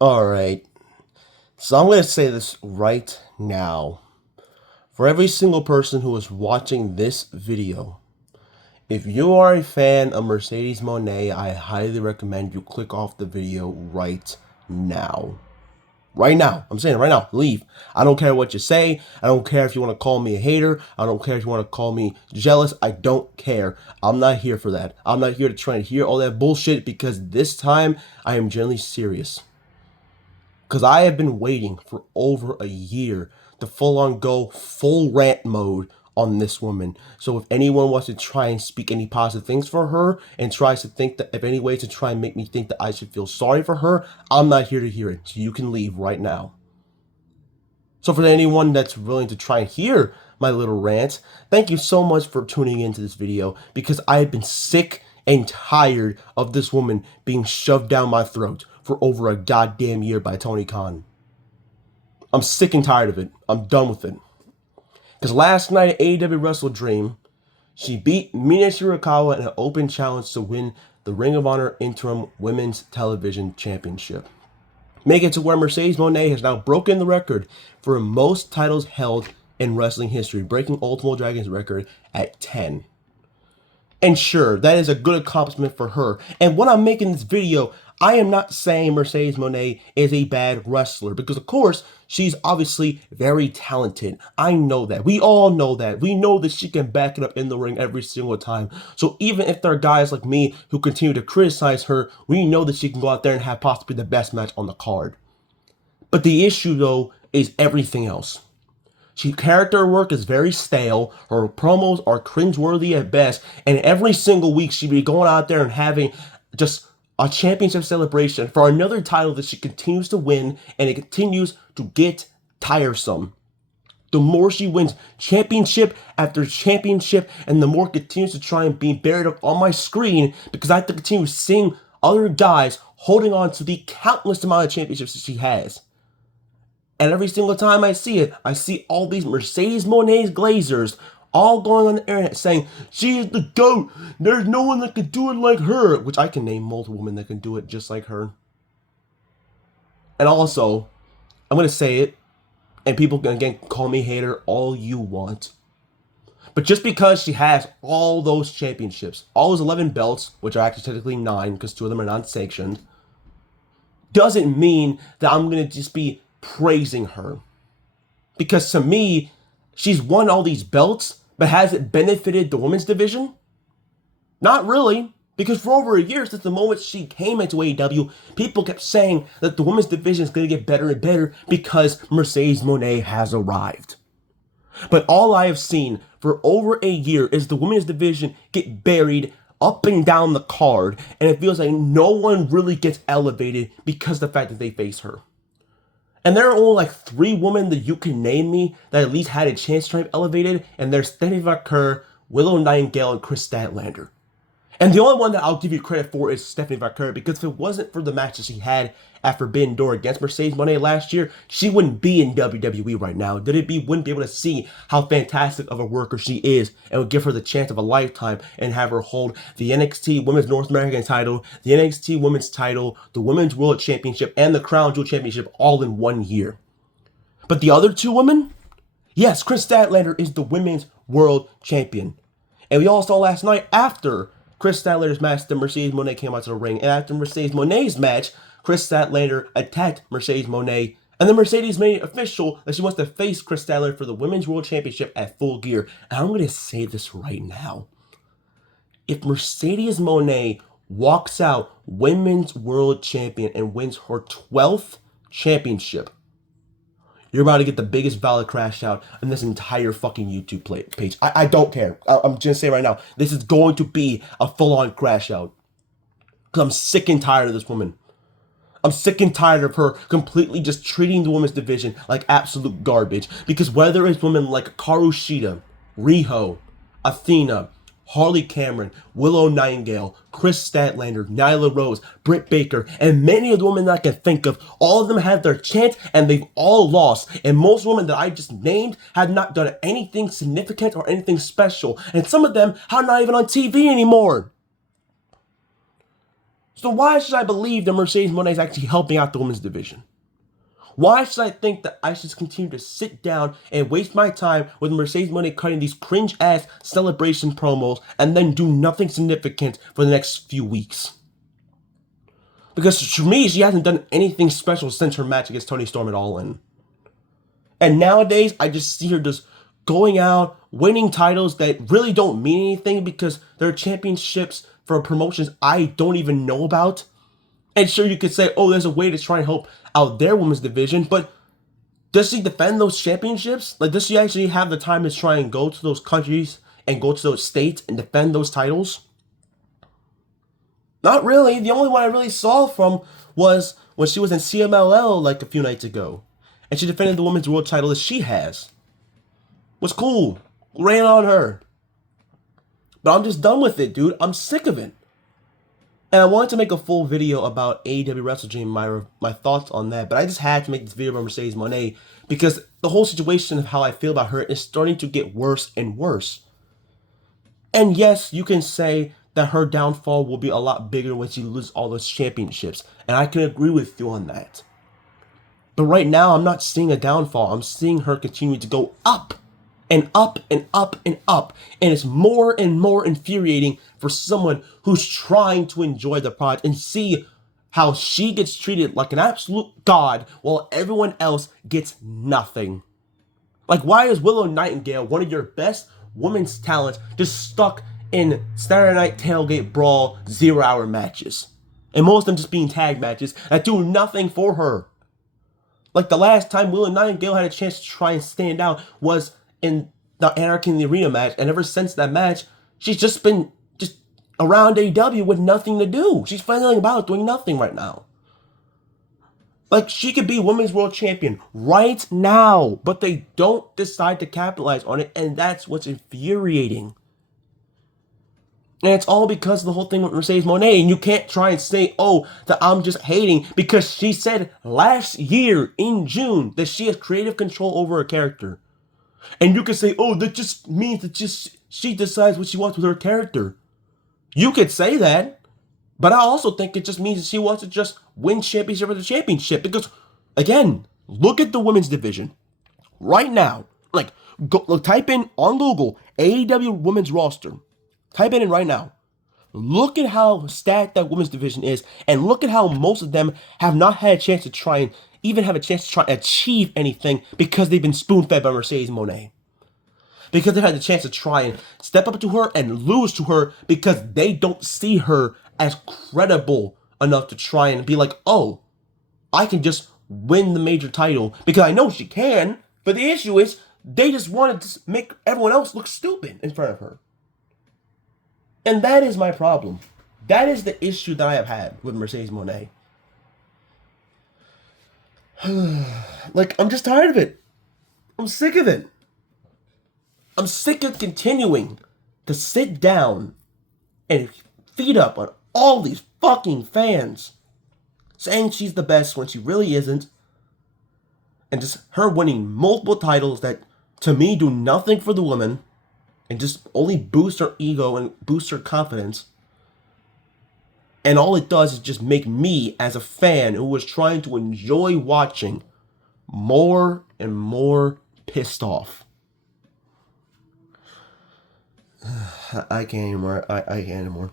Alright, so I'm going to say this right now. For every single person who is watching this video, if you are a fan of Mercedes Monet, I highly recommend you click off the video right now. Right now. I'm saying it right now. Leave. I don't care what you say. I don't care if you want to call me a hater. I don't care if you want to call me jealous. I don't care. I'm not here for that. I'm not here to try and hear all that bullshit because this time I am genuinely serious. Because I have been waiting for over a year to full on go full rant mode on this woman. So if anyone wants to try and speak any positive things for her and tries to think that if any way to try and make me think that I should feel sorry for her, I'm not here to hear it. So you can leave right now. So for anyone that's willing to try and hear my little rant, thank you so much for tuning into this video because I've been sick and tired of this woman being shoved down my throat for over a goddamn year by Tony Khan. I'm sick and tired of it. I'm done with it. Because last night at AEW Wrestle Dream, she beat Mina Shirakawa in an open challenge to win the Ring of Honor Interim Women's Television Championship. Making it to where Mercedes Moné has now broken the record for most titles held in wrestling history, breaking Ultimo Dragon's record at 10. And sure, that is a good accomplishment for her. And when I'm making this video, I am not saying Mercedes Moné is a bad wrestler because, of course, she's obviously very talented. I know that. We all know that. We know that she can back it up in the ring every single time. So even if there are guys like me who continue to criticize her, we know that she can go out there and have possibly the best match on the card. But the issue, though, is everything else. Character work is very stale. Her promos are cringeworthy at best, and every single week she be going out there and having just a championship celebration for another title that she continues to win, and it continues to get tiresome. The more she wins championship after championship, and the more it continues to try and be buried up on my screen because I have to continue seeing other guys holding on to the countless amount of championships that she has. And every single time I see it, I see all these Mercedes Moné's Glazers all going on the internet saying, she is the GOAT. There's no one that can do it like her. Which I can name multiple women that can do it just like her. And also, I'm going to say it, and people can again call me hater all you want. But just because she has all those championships, all those 11 belts, which are actually technically 9 because 2 of them are non-sanctioned, doesn't mean that I'm going to just be praising her. Because to me, she's won all these belts, but has it benefited the women's division? Not really. Because for over a year, since the moment she came into AEW, people kept saying that the women's division is going to get better and better because Mercedes Moné has arrived. But all I have seen for over a year is the women's division get buried up and down the card, and it feels like no one really gets elevated because of the fact that they face her. And there are only like 3 women that you can name me that at least had a chance to be elevated, and there's Stephanie Vaquer, Willow Nightingale, and Chris Statlander. And the only one that I'll give you credit for is Stephanie Vaquer, because if it wasn't for the match that she had at Forbidden Door against Mercedes Moné last year, she wouldn't be in WWE right now. WWE wouldn't be able to see how fantastic of a worker she is and would give her the chance of a lifetime and have her hold the NXT Women's North American title, the NXT Women's title, the Women's World Championship, and the Crown Jewel Championship all in 1 year. But the other 2 women? Yes, Chris Statlander is the Women's World Champion. And we all saw last night after Chris Statlander's match that Mercedes Moné came out to the ring. And after Mercedes Moné's match, Chris Statlander attacked Mercedes Moné. And then Mercedes made it official that she wants to face Chris Statlander for the Women's World Championship at Full Gear. And I'm going to say this right now. If Mercedes Moné walks out Women's World Champion and wins her 12th championship, you're about to get the biggest valid crash out in this entire fucking YouTube page. I don't care. I'm just saying right now, this is going to be a full-on crash out. Because I'm sick and tired of this woman. I'm sick and tired of her completely just treating the women's division like absolute garbage. Because whether it's women like Karu Shida, Riho, Athena, Harley Cameron, Willow Nightingale, Chris Statlander, Nyla Rose, Britt Baker, and many of the women that I can think of, all of them had their chance and they've all lost. And most women that I just named have not done anything significant or anything special. And some of them are not even on TV anymore. So why should I believe that Mercedes Mone is actually helping out the women's division? Why should I think that I should continue to sit down and waste my time with Mercedes Mone cutting these cringe-ass celebration promos and then do nothing significant for the next few weeks? Because to me, she hasn't done anything special since her match against Toni Storm at All In. And nowadays, I just see her just going out, winning titles that really don't mean anything because they're championships for promotions I don't even know about. And sure, you could say, oh, there's a way to try and help out their women's division, but does she defend those championships? Like, does she actually have the time to try and go to those countries and go to those states and defend those titles? Not really. The only one I really saw from was when she was in CMLL like a few nights ago. And she defended the women's world title that she has. Was cool. Great on her. But I'm just done with it, dude. I'm sick of it. And I wanted to make a full video about AEW Wrestle Dream, my thoughts on that, but I just had to make this video about Mercedes Mone because the whole situation of how I feel about her is starting to get worse and worse. And yes, you can say that her downfall will be a lot bigger when she loses all those championships, and I can agree with you on that. But right now, I'm not seeing a downfall. I'm seeing her continue to go up and up and up and up. And it's more and more infuriating for someone who's trying to enjoy the product and see how she gets treated like an absolute god while everyone else gets nothing. Like, why is Willow Nightingale, one of your best women's talents, just stuck in Saturday Night Tailgate Brawl 0-hour matches? And most of them just being tag matches that do nothing for her. Like, the last time Willow Nightingale had a chance to try and stand out was in the Anarchy in the Arena match, and ever since that match, she's just been just around AEW with nothing to do. She's flailing about doing nothing right now. Like, she could be Women's World Champion right now, but they don't decide to capitalize on it, and that's what's infuriating. And it's all because of the whole thing with Mercedes Mone, and you can't try and say, oh, that I'm just hating, because she said last year in June that she has creative control over her character. And you could say, oh, that just means that she decides what she wants with her character. You could say that, but I also think it just means that she wants to just win championship after championship. Because, again, look at the women's division right now. Like, type in on Google AEW women's roster. Type it in right now. Look at how stacked that women's division is, and look at how most of them have not had a chance to try and even have a chance to try and achieve anything because they've been spoon-fed by Mercedes Mone. Because they've had the chance to try and step up to her and lose to her because they don't see her as credible enough to try and be like, oh, I can just win the major title because I know she can, but the issue is they just wanted to make everyone else look stupid in front of her. And that is my problem. That is the issue that I have had with Mercedes Mone. Like, I'm just tired of it. I'm sick of it. I'm sick of continuing to sit down and feed up on all these fucking fans saying she's the best when she really isn't. And just her winning multiple titles that, to me, do nothing for the woman and just only boost her ego and boost her confidence. And all it does is just make me, as a fan who was trying to enjoy watching, more and more pissed off. I can't anymore. I can't anymore.